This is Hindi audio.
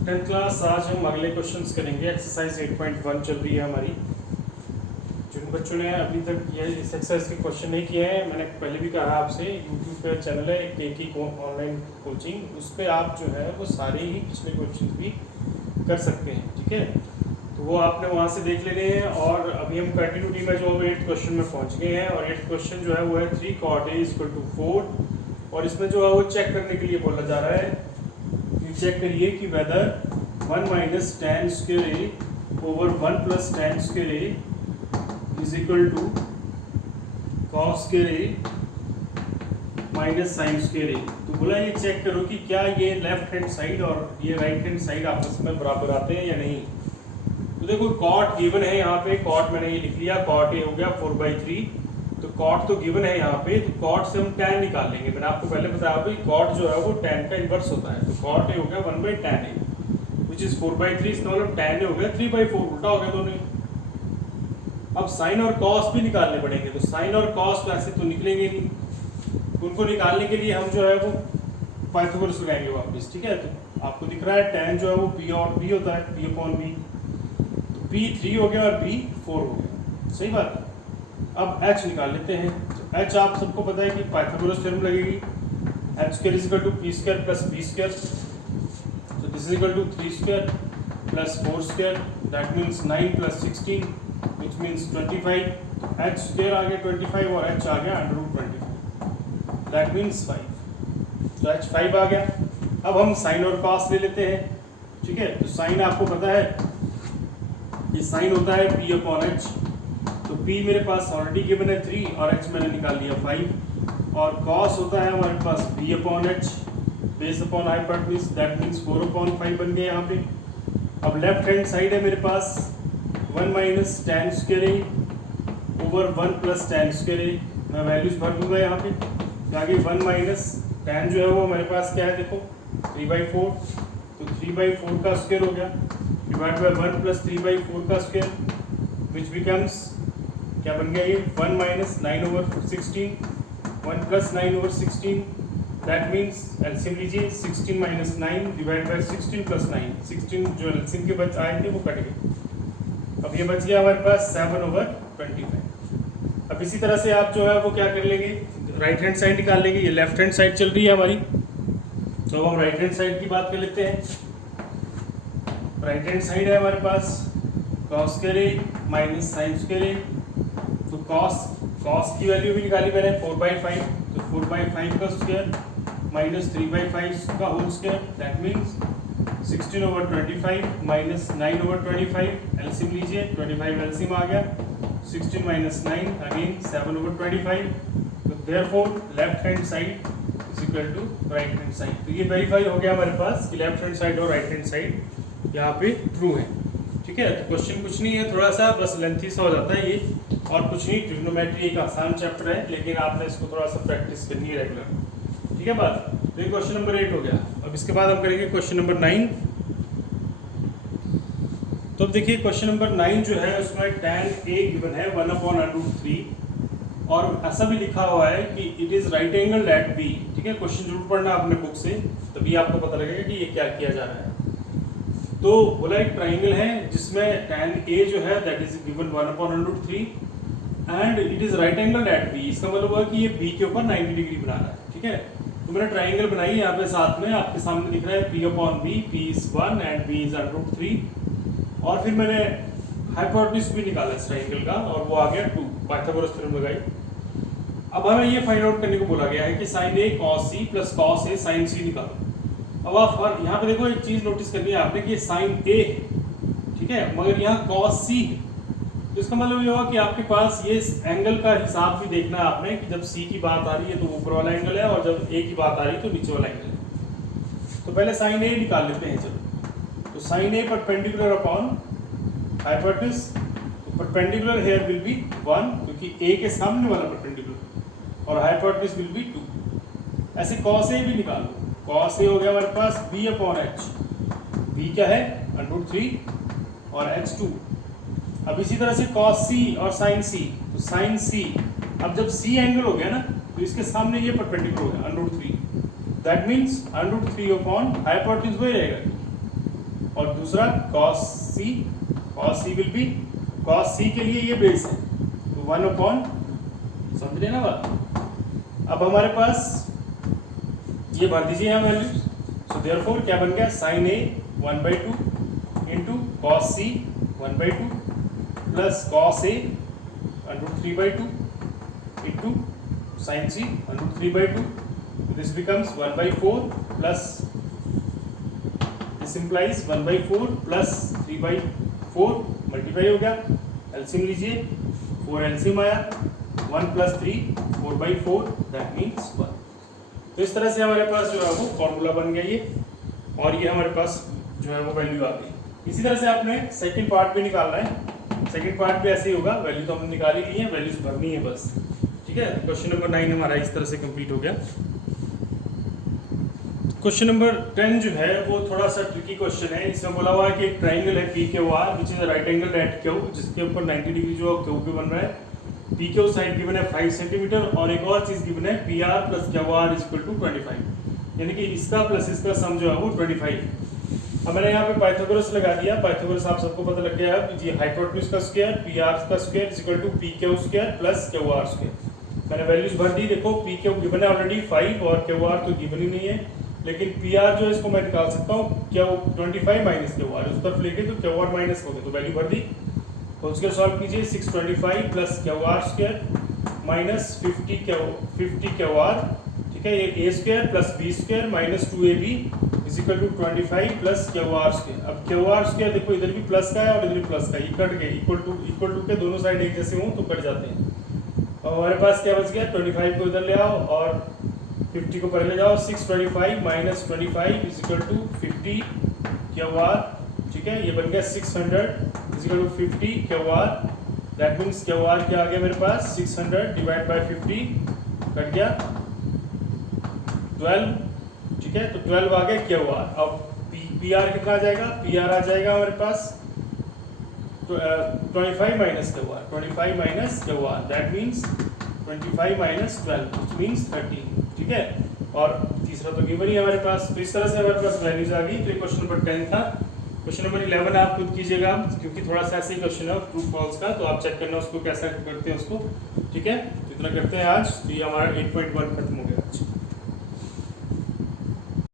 10th क्लास आज हम अगले क्वेश्चंस करेंगे। एक्सरसाइज 8.1 चल रही है हमारी। जिन बच्चों ने अभी तक ये इस एक्सरसाइज के क्वेश्चन नहीं किए हैं, मैंने पहले भी कहा आपसे, यूट्यूब पे चैनल है एक ही ऑनलाइन कोचिंग, उस पर आप जो है वो सारे ही पिछले क्वेश्चन भी कर सकते हैं। ठीक है, तो वो आपने वहाँ से देख लेने हैं। और अभी हम कंटिन्यूटी में जो 8th क्वेश्चन में पहुँच गए हैं, और 8th क्वेश्चन जो है वो है 3 cot A = 4। और इसमें जो है वो चेक करने के लिए बोला जा रहा है, चेक करिए कि weather 1 - tan square A over 1 + tan square A is equal to cos square A - sin square A। तो बोला ये चेक करो कि क्या ये लेफ्ट हैंड साइड और ये राइट हैंड साइड आपस में बराबर आते हैं या नहीं। तो देखो कॉट गिवन है यहाँ पे, कॉट मैंने ये लिख लिया, cot A हो गया 4/3। तो कॉट तो गिवन है यहाँ पे, तो कॉट से हम tan निकाल लेंगे। मैंने आपको पहले बताया भाई कॉट जो है वो tan का इन्वर्स होता है। तो cot A हो गया 1/tan A which is 4/3। इसका मतलब tan A हो गया 3/4, उल्टा हो गया दोनों। अब साइन और कॉस भी निकालने पड़ेंगे। तो साइन और कॉस वैसे तो निकलेंगे नहीं, उनको निकालने के लिए हम जो है वो पाइथागोरस लगाएंगे वापस। ठीक है, तो आपको दिख रहा है tan जो है वो P और B होता है, P/B। तो P 3 हो गया और B 4 हो गया, सही बात है। अब h निकाल लेते हैं। तो h आप सबको पता है कि पाइथागोरस थ्योरम लगेगी, h² = p² + b²। so this is equal to 3² + 4², that means 9 + 16 which means 25। h² आ गया 25 और h आ गया √25, that means 5। तो h 5 आ गया। अब हम साइन और कॉस ले लेते हैं। ठीक है, तो साइन आपको पता है कि साइन होता है P/H। तो P मेरे पास ऑलरेडी गिवन है 3 और H मैंने निकाल लिया 5। और cos होता है हमारे पास B/H base upon hypotenuse, that means 4/5 बन गए यहाँ पे। अब लेफ्ट हैंड साइड है मेरे पास 1 - tan square A over 1 + tan square A। मैं वैल्यूज भर दूंगा यहाँ पे। तो आगे 1 - tan जो है वो मेरे पास क्या है, देखो 3/4। तो 3/4 का स्क्वायर हो गया डिवाइड बाय 1 + 3/4 का स्क्वायर विच बिकम्स क्या बन गया ये 1 - 9/16, 1 + 9/16, दैट मीन्स एलसीएम लीजिए 16 - 9 डिवाइड बाय 16 + 9। 16 जो एलसीएम के बच आए थे वो कट गए। अब ये बच गया हमारे पास 7/25। अब इसी तरह से आप जो है वो क्या कर लेंगे, राइट हैंड साइड निकाल लेंगे। ये लेफ्ट हैंड साइड चल रही है हमारी, तो अब हम राइट हैंड साइड की बात कर लेते हैं। राइट हैंड साइड है हमारे पास cos square A - sin square A। तो cos की वैल्यू भी निकाली मैंने 4/5। तो 4/5 का स्क्वायर माइनस 3/5 का whole square, that means 16/25 minus 9/25। LCM लीजिए, 25 एलसीएम आ गया, 16 - 9 अगेन 7/25। तो therefore left hand side is equal to right hand side. तो ये वेरीफाई हो गया हमारे पास कि लेफ्ट हैंड साइड और राइट हैंड साइड यहाँ पे ट्रू है। ठीक है, तो क्वेश्चन कुछ नहीं है, थोड़ा सा बस लेंथी सा हो जाता है ये, और कुछ नहीं। ट्रिग्नोमेट्री एक आसान चैप्टर है, लेकिन आपने इसको थोड़ा सा प्रैक्टिस करनी है रेगुलर। ठीक है बात। तो ये क्वेश्चन नंबर 8 हो गया। अब इसके बाद हम करेंगे क्वेश्चन नंबर 9। तो अब देखिए क्वेश्चन नंबर 9 जो है उसमें tan A गिवन है 1/√3 और ऐसा भी लिखा हुआ है कि it is right angle at B। ठीक है, क्वेश्चन जरूर पढ़ना आपने बुक से, तभी आपको पता लगेगा कि ये क्या किया जा रहा है। तो बोला एक ट्राइंगल है जिसमें tan A जो है that is given 1/√3 and it is right angle at B। इसका मतलब हुआ कि ये B के ऊपर 90 डिग्री बना रहा है। ठीक है, तो मैंने ट्राइंगल बनाई यहाँ पे, साथ में आपके सामने दिख रहा है P/B, P is 1 and B is √3। और फिर मैंने हाइपोटेन्यूज भी निकाला इस ट्राइंगल का, और वो आ गया 2। पाइथागोरस थ्योरम लगाई। अब हमें ये फाइंड आउट करने को बोला गया है कि sin A cos C + cos A sin C निकालो। अब आप यहाँ पे देखो, एक चीज नोटिस करनी है आपने कि sin A है, ठीक है, मगर यहाँ cos C है। तो इसका मतलब ये हुआ कि आपके पास ये एंगल का हिसाब भी देखना है आपने कि जब C की बात आ रही है तो ऊपर वाला एंगल है, और जब A की बात आ रही है तो नीचे वाला एंगल है। तो पहले sin A निकाल लेते हैं। चलो, तो sin A perpendicular upon hypotenuse. तो परपेंडिकुलर हियर विल बी 1 क्योंकि A के सामने वाला परपेंडिकुलर, और हाइपोटेन्यूज विल बी 2। ऐसे cos A भी निकाल लो। cos A हो गया हमारे पास B/H। B क्या है √3 और H 2। अब इसी तरह से cos C और sin C। तो sin C, अब जब C एंगल हो गया ना, तो इसके सामने ये परपेंडिकुलर हो गया √3, दैट मीन्स √3 अपॉन हाइपोटेन्यूज वही रहेगा। और दूसरा cos c will be, cos c के लिए ये बेस है तो 1 अपॉन, समझ रहे ना बात। अब हमारे पास ये भर दीजिए यहाँ वैल्यूज। सो देयरफॉर क्या बन गया, sin a 1/2 into cos c 1/2 plus cos a √3/2 into sin c √3/2, this becomes 1/4 plus this implies 1/4 plus 3/4 multiply हो गया, एलसीएम लीजिए, 4 एलसीएम आया, 1 plus 3 4/4 दैट मीन्स 1। तो इस तरह से हमारे पास जो है वो फॉर्मूला बन गया ये, और ये हमारे पास जो है वो वैल्यू आ गई। इसी तरह से आपने सेकंड पार्ट भी निकालना है, सेकंड पार्ट भी ऐसे ही होगा, वैल्यू तो हमने निकाल ही ली है, वैल्यूज भरनी है बस, ठीक है। क्वेश्चन नंबर 9 हमारा इस तरह से कंप्लीट हो गया। क्वेश्चन नंबर 10 जो है वो थोड़ा सा ट्रिकी क्वेश्चन है। इसमें बोला हुआ है कि एक ट्राइंगल है P Q R which is right angle at Q, जिसके ऊपर 90 डिग्री जो क्यू पे बन रहा है। पी क्यू साइड गिवन है 5 सेंटीमीटर, और एक और चीज गिवन है P R plus Q R is equal to 25, यानी कि इसका प्लस इसका सम जो है वो 25। अब मैंने यहाँ पे पाइथागोरस लगा दिया, पाइथागोरस आप सबको पता लग गया है जी, हाइपोटेन्यूज का स्क्वायर पी आर का square is equal to P Q square plus Q R square. मैंने वैल्यूज भर दी, देखो पी क्यू गिवन है ऑलरेडी 5 और क्यू आर तो गिवन ही नहीं है, लेकिन पी आर जो है इसको मैं निकाल सकता हूँ क्या 25 माइनस क्यू आर, उस तरफ लेके तो क्यू आर माइनस हो गया, तो वैल्यू भर दी। तो उसके सॉल्व कीजिए, 625 plus Q R square minus 50 Q R, ठीक है, ये a square plus b square minus 2ab is equal to 25 plus Q R square. अब क्यू आर स्क्वायर देखो इधर भी प्लस का है और इधर भी प्लस का है, ये कट गए, इक्वल टू के दोनों साइड एक जैसे हों तो कट जाते हैं। और हमारे पास क्या बच गया, 25 को इधर ले आओ और 50 को पहले ले जाओ, 625 minus 25 is equal to 50 Q R, ठीक है, ये बन गया 600 is equal to 50 Q R, that means Q R क्या आ गया मेरे पास 600 डिवाइड बाय 50 कट गया 12, ठीक है, तो 12 आ गया क्यू आर। अब पी आर कितना आ जाएगा, पी आर आ जाएगा हमारे पास 25 minus Q R, 25 minus Q R that means 25 minus 12 which means 13, ठीक है, और तीसरा तो गिवन ही हमारे पास। तो इस तरह से हमारे पास वैल्यूज आ गई। तो क्वेश्चन नंबर 10 था। क्वेश्चन नंबर 11 आप खुद कीजिएगा, क्योंकि थोड़ा सा ऐसे ही क्वेश्चन है ट्रू फॉल्स का, तो आप चेक करना उसको कैसा करते हैं उसको, ठीक है। तो इतना करते हैं आज, तो ये हमारा 8.1 खत्म हो गया।